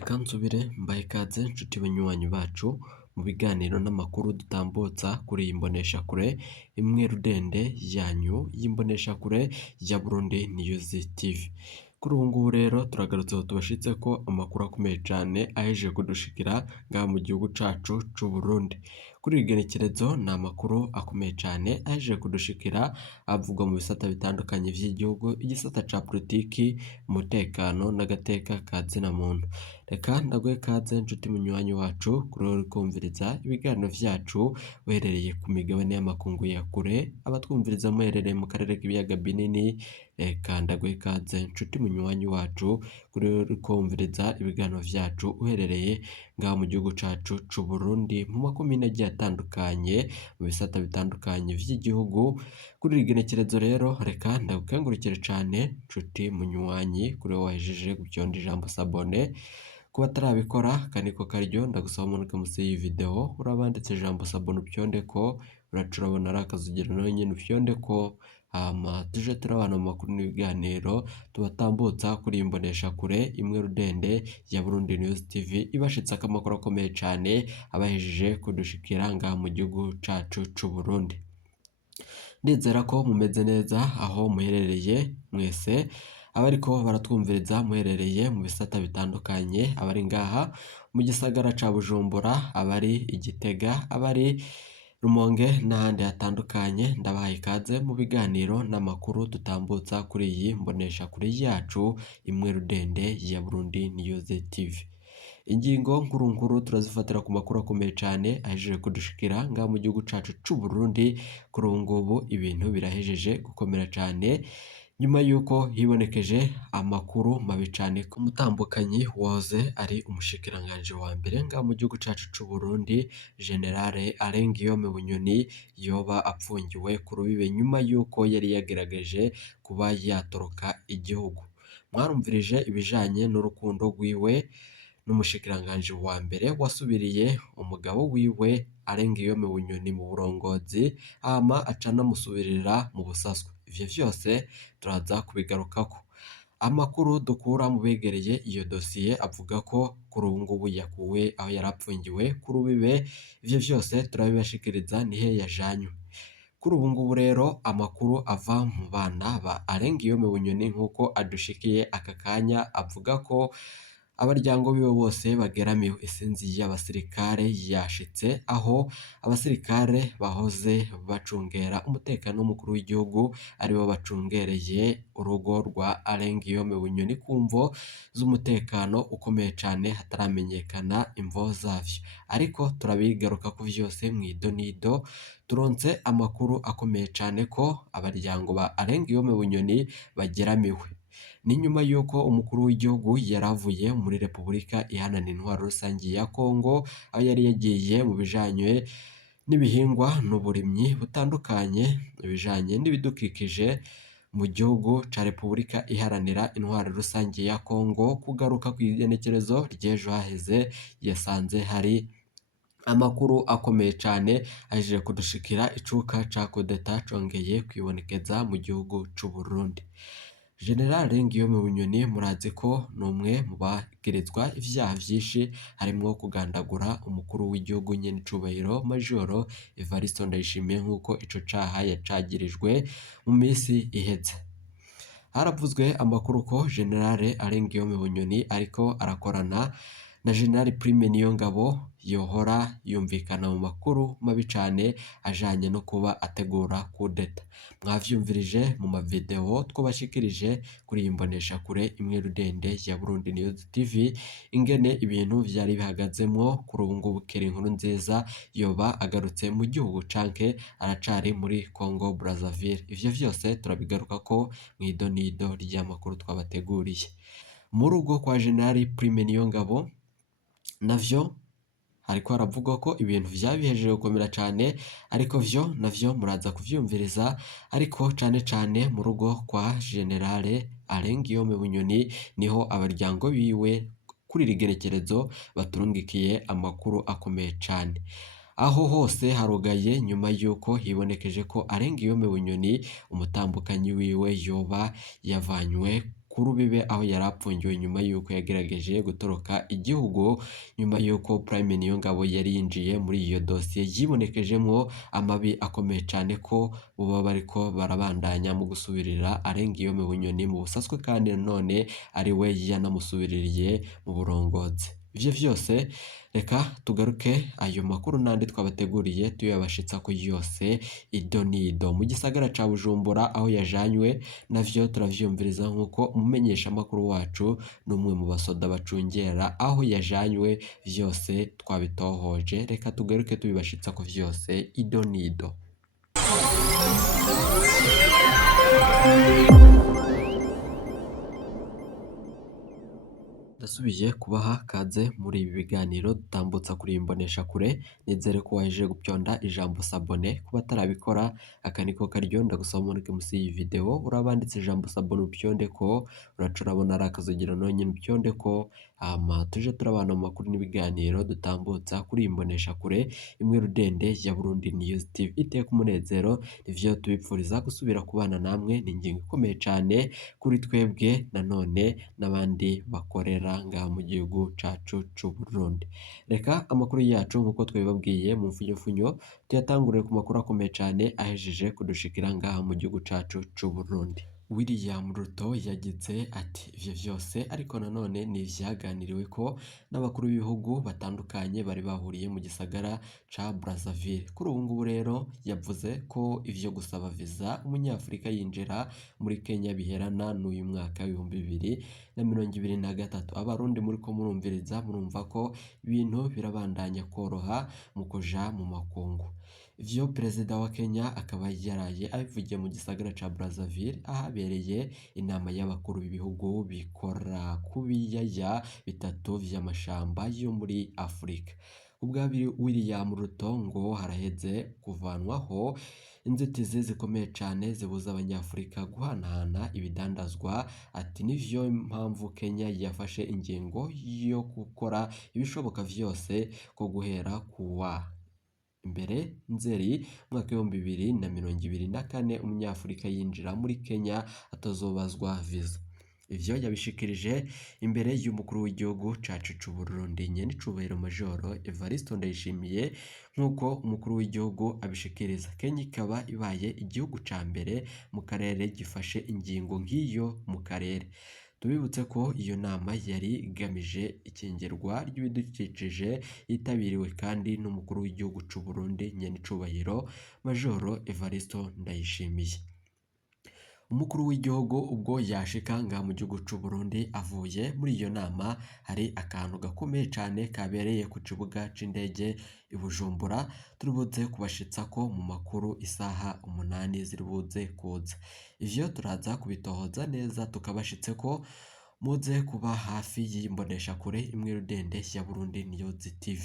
Reka nsubire mbahe ikaze nshuti banywanyi bacu mu biganiro n'amakuru dutambutsa kuri iyi mboneshakure imwe rudende yanyu y'imboneshakure ya Burundi News TV. Kuri ubu ngubu rero turagarutse aho tubashitse ko amakuru akomeye cyane ahejeje kudushikira ngaha mu gihugu cacu c'u Burundi. Kuri iri genekerezo ni amakuru akomeye cyane ahejeje kudushikira avugwa mu bisata bitandukanye vy'igihugu, igisata ca politiki, umutekano n'agateka ka zina muntu. Reka ndaguhe ikaze nshuti munywanyi wacu kuri uri kumviriza ibiganiro vyacu uherereye ku migabane y'amakungu ya kure, abatwumviriza muherereye mu karere k'ibiyaga binini. Reka ndaguhe ikaze nshuti munywanyi wacu kuri uri kumviriza ibiganiro vyacu uherereye ngaha mu gihugu cacu c'u Burundi mu makomine agiye atandukanye mu bisata bitandukanye vy'igihugu. Kuri iri genekerezo rero reka ndagukengurukire cane nshuti munywanyi kuri wahejeje guvyonda ijambo sabone. Kuba atarabikora kaniko karyo ndagusaba umanuke munsi y'iyi video urabanditse ijambo sabone upyondeko, uraca urabona ari akazugero nawe nyene upyondeko, hama tuje turabana mu makuru n'ibiganiro tubatambutsa kuri iyi mboneshakure imwe rudende ya Burundi News TV ibashitseko amakuru akomeye cane abahejeje kudushikira ngaha mu gihugu cacu c'u Burundi. Ndizera ko mumeze neza aho muherereye mwese, abariko baratwumviriza muherereye mu bisata bitandukanye, abari ngaha mu gisagara ca Bujumbura, abari Igitega, abari Rumonge n'ahandi hatandukanye, ndabahaye ikaze mu biganiro n'amakuru dutambutsa kuri iyi mboneshakure yacu imwe rudende ya Burundi News TV. Ingingo nkuru turazifatira ku makuru akomeye cyane ahejeje kudushikira ngaha mu gihugu cacu c'u Burundi. Kuri ubu ngubu ibintu birahejeje gukomera cyane nyuma yuko hibonekeje amakuru mabi cyane ku mutambukanyi wahoze ari umushikiranganje wa mbere ngaha mu gihugu cacu c'u Burundi, Generale Alain Guillaume Bunyoni yoba apfungiwe ku rubibe nyuma yuko yari yagerageje kuba yatoroka igihugu. Mwarumvirije ibijanye n'urukundo rwiwe n'umushikiranganje wa mbere wasubiriye umugabo wiwe Alain Guillaume Bunyoni mu burongozi, hama aca anamusubirira mu busaswa. Ivyo vyose turaza kubigarukako. Amakuru dukura mu begereye iyo dosiye avuga ko kuri ubu ngubu yakuwe aho yari apfungiwe ku rubibe. Ivyo vyose turabibashikiriza nihe yajanywe. Kuri ubu ngubu rero amakuru ava mu bana ba Alain Guillaume Bunyoni nk'uko adushikiye aka kanya avuga ko abaryango biwe bose bageramiwe. Isinzi y'abasirikare yashitse aho abasirikare bahoze bacungera umutekano w'umukuru w'igihugu aribo bacungereye urugo rwa Alain Guillaume Bunyoni kumvo z'umutekano ukomeye cane hataramenyekana imvo zavyo, ariko turabigaruka ku vyose mw'idonido. Turonse amakuru akomeye cane ko abaryango ba Alain Guillaume Bunyoni bageramiwe. Ni nyuma yuko umukuru w'igihugu yaravuye muri Repubulika Iharanira Intwaro Rusangi ya Kongo, aho yari yagiye mu bijanye n'ibihingwa n'uburimyi butandukanye, ibijanye n'ibidukikije mu gihugu ca Repubulika Iharanira Intwaro Rusangi ya Kongo. Kugaruka kw'igenekerezo ry'ejo haheze yasanze hari amakuru akomeye cane ahejeje kudushikira, icuka ca kudeta congeye kwibonekeza mu gihugu c'u Burundi. Generale Guillaume Bunyoni murazi ko n'umwe mu bagirizwa ivyaha vyinshi harimwo kugandagura umukuru w'igihugu nyene icubahiro Majoro Evariste Ndayishimiye nk'uko ico caha yacagirijwe mu misi iheze. Haravuzwe amakuru ko Generale Alain Guillaume Bunyoni ariko arakorana na General Prime Niyongabo yohora yumvikana mu makuru mabi cane ajanye no kuba ategura kudeta. Mwavyumvirije mu mavideo twabashikirije kuri iyi mboneshakure imwe rudende ya Burundi News TV ingene ibintu vyari bihagazemwo. Kuri ubu ngubu Keri Nkurunziza yoba agarutse mu gihugu canke aracari muri Congo Brazzaville. Ivyo vyose turabigarukako mw'idonido ry'amakuru twabateguriye. Mu rugo kwa General Prime Niyongabo navyo hariko haravugwa ko ibintu vyabihejeje gukomera cane, ariko vyo navyo muraza kuvyumviriza. Ariko cane cane mu rugo kwa Generale Alain Guillaume Bunyoni niho abaryango biwe kuri iri gerekerezo baturungikiye amakuru akomeye cane. Aho hose harugaye nyuma yuko hibonekeje ko Alain Guillaume Bunyoni umutambukanyi wiwe yoba yavanywe ku rubibe aho yari apfungiwe nyuma y'uko yagerageje gutoroka igihugu, nyuma y'uko Prime Niyongabo yari yinjiye muri iyo dosiye yibonekejemo amabi akomeye cyane ko buba bariko barabandanya mu gusubirira Arengiyome Bunyoni mu busaswe kandi nanone ari we yanamusubiririye mu burongozi. Ivyo vyose reka tugaruke ayo makuru n'andi twabateguriye tuyabashitsa ko yose ido nido mu gisagara ca Bujumbura aho yajanywe, navyo turavyumviriza nk'uko umumenyesha makuru wacu n'umwe mu basoda bacungera aho yajanywe, vyose twabitohoje. Reka tugaruke tubibashitsa ko vyose ido nido. Ndasubiye kubaha kaze muri ibi biganiro dutambutsa kuri imbonesha kure, nizere ko waje gupyonda ijambo sabone kuba atarabikora aka niko karyo ndagusaba muri musi iyi video urabanditse ijambo sabone upyonde ko uraca urabona ari akazugira nonyine upyonde ko tuje turabana mu makuru n'ibiganiro dutambutsa kuri imbonesha kure imwe rudende ya Burundi News TV iteka umunezero, ivyo tubipfuriza gusubira kubana namwe ni ingingo ikomeye cyane kuri twebwe nanone n'abandi bakorera ngaha mu gihugu cacu c'u Burundi. Reka amakuru yacu nk'uko twabibabwiye mu mfunyofunyo tuyatangurire ku makuru akomeye cyane ahejeje kudushikira ngaha mu gihugu cacu c'u Burundi. William Ruto yagize ati ivyo vyose ariko nanone ni ivyaganiriwe ko n'abakuru b'ibihugu batandukanye bari bahuriye mu gisagara ca Brazzaville. Kuri ubu ngubu rero yavuze ko ivyo gusaba viza umunyafurika yinjira muri Kenya biherana n'uyu mwaka w'ibihumbi 2023. Abarundi muri ko murumviriza murumva ko ibintu birabandanya koroha mu kuja mu makungu. Ivyo perezida wa Kenya akaba yaraye abivugiye mu gisagara ca Brazzaville ahabereye inama y'abakuru b'ibihugu bikora ku biyaya bitatu vy'amashamba yo muri Afurika. Ubwa William Ruto ngo haraheze kuvanwaho inzitizi zikomeye cyane zibuza abanyafurika guhanahana ibidandazwa, ati nivyo mpamvu Kenya yafashe ingingo yo gukora ibishoboka vyose ko guhera kuwa imbere Nzeri mwaka w'2024 umunyafurika yinjira muri Kenya atazobazwa viza. Ivyo yabishikirije imbere y'umukuru w'igihugu cacu c'u Burundi nyene icubahiro Majoro Evariste Ndayishimiye nk'uko umukuru w'igihugu abishikiriza. Kenya ikaba ibaye igihugu ca mbere mu karere gifashe ingingo nk'iyo mu karere. Tubibutse ko iyo nama yari igamije ikingirwa ry'ibidukikije yitabiriwe kandi n'umukuru w'igihugu c'u Burundi nyene icubahiro Majoro Evariste Ndayishimiye. Umukuru w'igihugu ubwo yashika ngaha mu gihugu c'u Burundi avuye muri iyo nama, hari akantu gakomeye cyane kabereye ku kibuga c'indege i Bujumbura turibuze kubashitsa ko mu makuru isaha 8 ziribuze kuza. Ivyo turaza kubitohoza neza tukabashitse ko muze kuba hafi y'imbonesha kure imwe rudende ya Burundi News TV.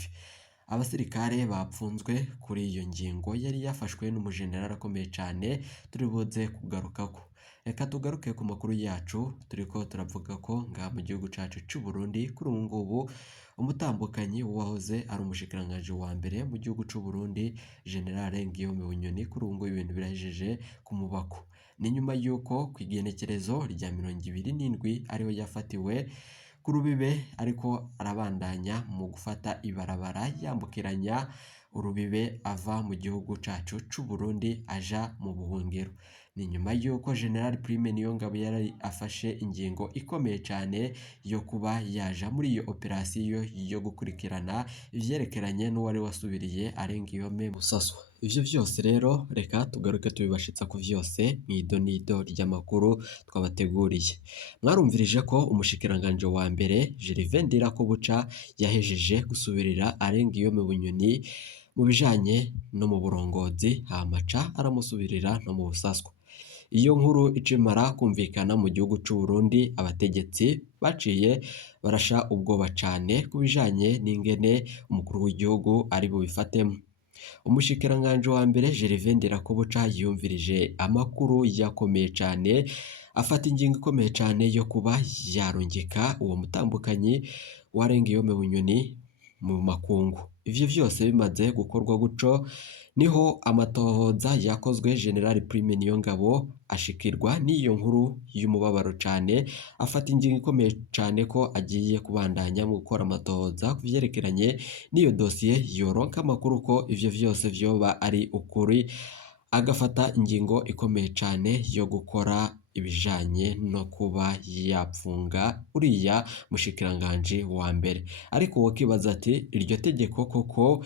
Abasirikare bapfunzwe kuri iyo ngingo yari yafashwe n'umujenerali akomeye cyane turibuze kugarukako. Reka tugaruke ku makuru yacu turiko turavuga ko ngaha mu gihugu cacu c'u Burundi kuri ubu ngubu umutambukanyi wahoze ari umushikiranganji wa mbere mu gihugu c'u Burundi General Ngiyome Bunyoni kuri ubu ngubu ibintu birahejeje kumubako. Ni nyuma y'uko kw'igenekerezo rya 27 ariho yafatiwe ku rubibe ariko arabandanya mu gufata ibarabara yambukiranya urubibe ava mu gihugu cacu c'u Burundi aja mu buhungiro. Ni nyuma y'uko General Prime Niyongabo yari afashe ingingo ikomeye cyane yo kuba yaja muri iyo operasiyo yo gukurikirana ivyerekeranye n'uwari wasubiriye Arengiyome Musaswa. Ivyo vyose rero reka tugaruke tubibashitsa ku vyose mwido nido ry'amakuru twabateguriye. Mwarumvirije ko umushikiranganje wa mbere Gervais Ndirakobuca yahejeje gusubirira Arengiyome Bunyoni mu bijanye no mu burongozi hamaca aramusubirira no mu busaswa. Iyo nkuru icimara kumvikana mu gihugu c'u Burundi abategetsi baciye barasha ubwoba cane kubijanye n'ingene umukuru w'igihugu ari bubifatemo. Umushikiranganje wa mbere Gervais Ndirakobuca yumvirije amakuru yakomeye cane afata ingingo ikomeye cane yo kuba yarungika uwo mutambukanyi wa Arengiyome Bunyoni mu makungu. ivyo vyose bimaze gukorwa guco niho amatohoza yakozwe General Prime Niyongabo ashikirwa n'iyo nkuru y'umubabaro cane, afata ingingo ikomeye cane ko agiye kubandanya mu gukora amatohoza ku vyerekeranye n'iyo dosiye, yoronka amakuru ko ivyo vyose vyoba ari ukuri, agafata ingingo ikomeye cane yo gukora ibijanye no kuba yapfunga uriya mushikiranganji wa mbere. Ariko wokibaza ati iryo tegeko koko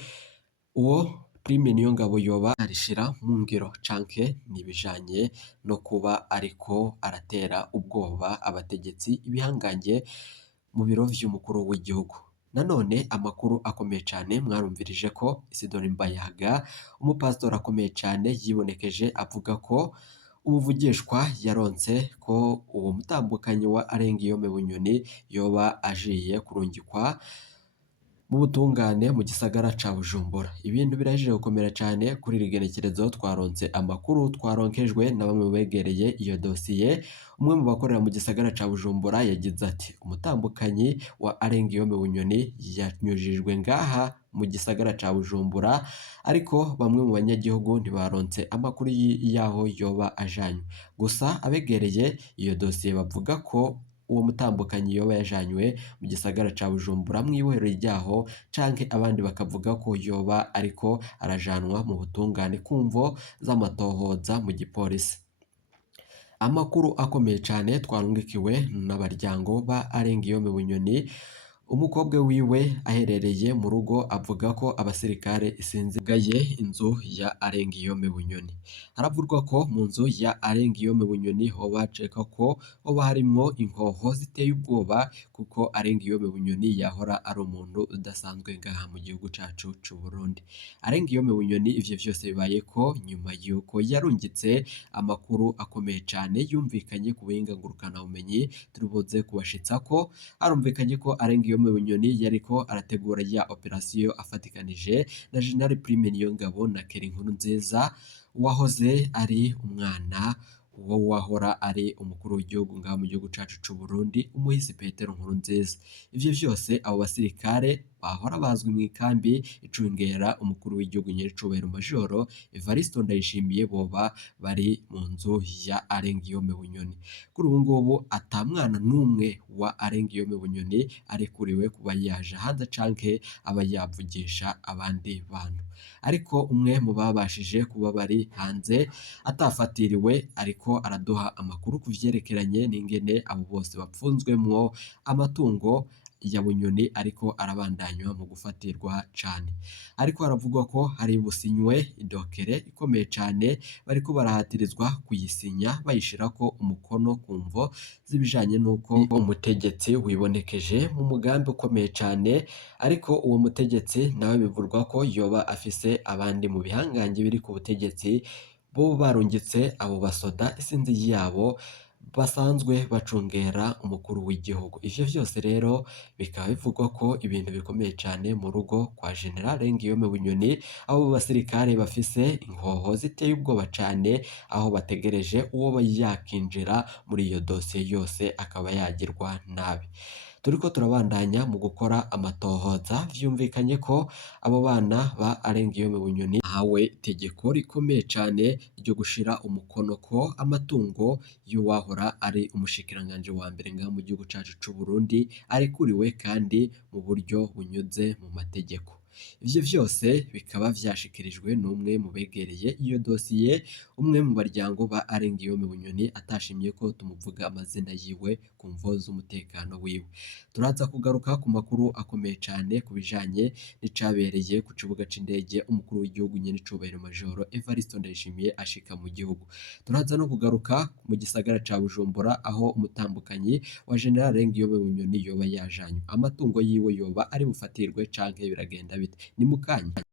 uwo Prime Niyongabo yoba arishira mu ngiro canke nibijanye no kuba ariko aratera ubwoba abategetsi ibihangange mu biro vy'umukuru w'igihugu. Nanone amakuru akomeye cane mwarumvirije ko Isidore Mbayahaga umupasitori akomeye cane yibonekeje avuga ko ubuvugishwa yaronse ko uwo mutambukanyi wa Arengiyome Bunyoni yoba ajiye kurungikwa mu butungane mu gisagara ca Bujumbura. Ibintu birahejije gukomera cane kuri iri genekerezo, twaronse amakuru twaronkejwe na bamwe begereye iyo dosiye. Umwe mu bakorera mu gisagara ca Bujumbura yagize ati umutambukanyi wa Arengiyome Bunyoni yanyujijwe ngaha mu gisagara ca Bujumbura, ariko bamwe mu banyagihugu ntibaronse amakuru yaho yoba ajanywe. Gusa abegereye iyo dosiye bavuga ko uwo mutambukanyi yoba yajanywe mu gisagara ca Bujumbura mw'ibohero ryaho, canke abandi bakavuga ko yoba ariko arajanwa mu butungane kumvo z'amatohoza mu gipolisi. Amakuru akomeye cane twarungikiwe n'abaryango ba Arengiyome Bunyoni, umukobwa wiwe aherereye mu rugo avuga ko abasirikare isinzigaye inzu ya Arengiyome Bunyoni. Haravurwa ko mu nzu ya Arengiyome Bunyoni hoba haceka ko hoba harimwo inkoho ziteye ubwoba, kuko Arengiyome Bunyoni yahora ari umuntu udasanzwe ngaha mu gihugu cacu c'u Burundi. Arengiyome Bunyoni ivyo vyose bibaye ko nyuma yuko yarungitse amakuru akomeye cane yumvikanye ku buhinga ngurukana bumenyi turibuze kubashitsa ko arumvikanye ko Arengiyome Bunyoni yariko arategura ya operasiyo afatikanije na General Prime Niyongabo na Keri Nkurunziza wahoze ari umwana uwo wahora ari umukuru w'igihugu ngaha mu gihugu cacu c'u Burundi, umuhisi Petero Nkurunziza. Ivyo vyose abo basirikare bahora bazwi mw'ikambi icungera umukuru w'igihugu nyiricubahiro Majoro Evaristo Ndayishimiye boba bari mu nzu ya Arengiyome Bunyoni. Kuri ubu ngubu ata mwana n'umwe wa Arengiyome Bunyoni arekuriwe kuba yaja hanze canke aba yavugisha abandi bantu. Ariko umwe mu babashije kuba bari hanze atafatiriwe ariko araduha amakuru ku vyerekeranye n'ingene abo bose bapfunzwemwo amatungo ya Bunyoni ariko arabandanywa mu gufatirwa cane. Ariko haravugwa ko hari businywe idokere ikomeye cane bariko barahatirizwa kuyisinya bayishirako umukono ku mvo z'ibijanye n'uko umutegetsi wibonekeje mu mugambi ukomeye cane, ariko uwo mutegetsi nawe bivurwa ko yoba afise abandi mu bihangange biri ku butegetsi bo barungitse abo basoda isinzi yabo basanzwe bacungera umukuru w'igihugu. Ivyo vyose rero bikaba bivugwa ko ibintu bikomeye cane mu rugo kwa General Arengiyome Bunyoni, abo basirikare bafise inkoho ziteye ubwoba cane, aho bategereje uwo yakinjira muri iyo dosiye yose akaba yagirwa nabi. Turiko turabandanya mu gukora amatohoza, vyumvikanye ko abo bana ba Arengiyome Bunyoni hawe itegeko rikomeye cane ryo gushira umukono ko amatungo y'uwahora ari umushikiranganje wa mbere ngaha mu gihugu cacu c'u Burundi arekuriwe kandi mu buryo bunyuze mu mategeko. Ivyo vyose bikaba vyashikirijwe n'umwe mu begereye iyo dosiye, umwe mu baryango ba Arengiyome Bunyoni atashimye ko tumuvuga amazina yiwe ku mvo z'umutekano wiwe. Turaza kugaruka ku makuru akomeye cane ku bijanye n'icabereye ku kibuga c'indege umukuru w'igihugu nyiricubahiro Majoro Evaristo Ndayishimiye ashika mu gihugu. Turaza no kugaruka mu gisagara ca Bujumbura aho umutambukanyi wa General Arengiyome Bunyoni yoba yajanywe. Amatungo yiwe yoba ari bufatirwe canke biragenda bite? Ni mukanya.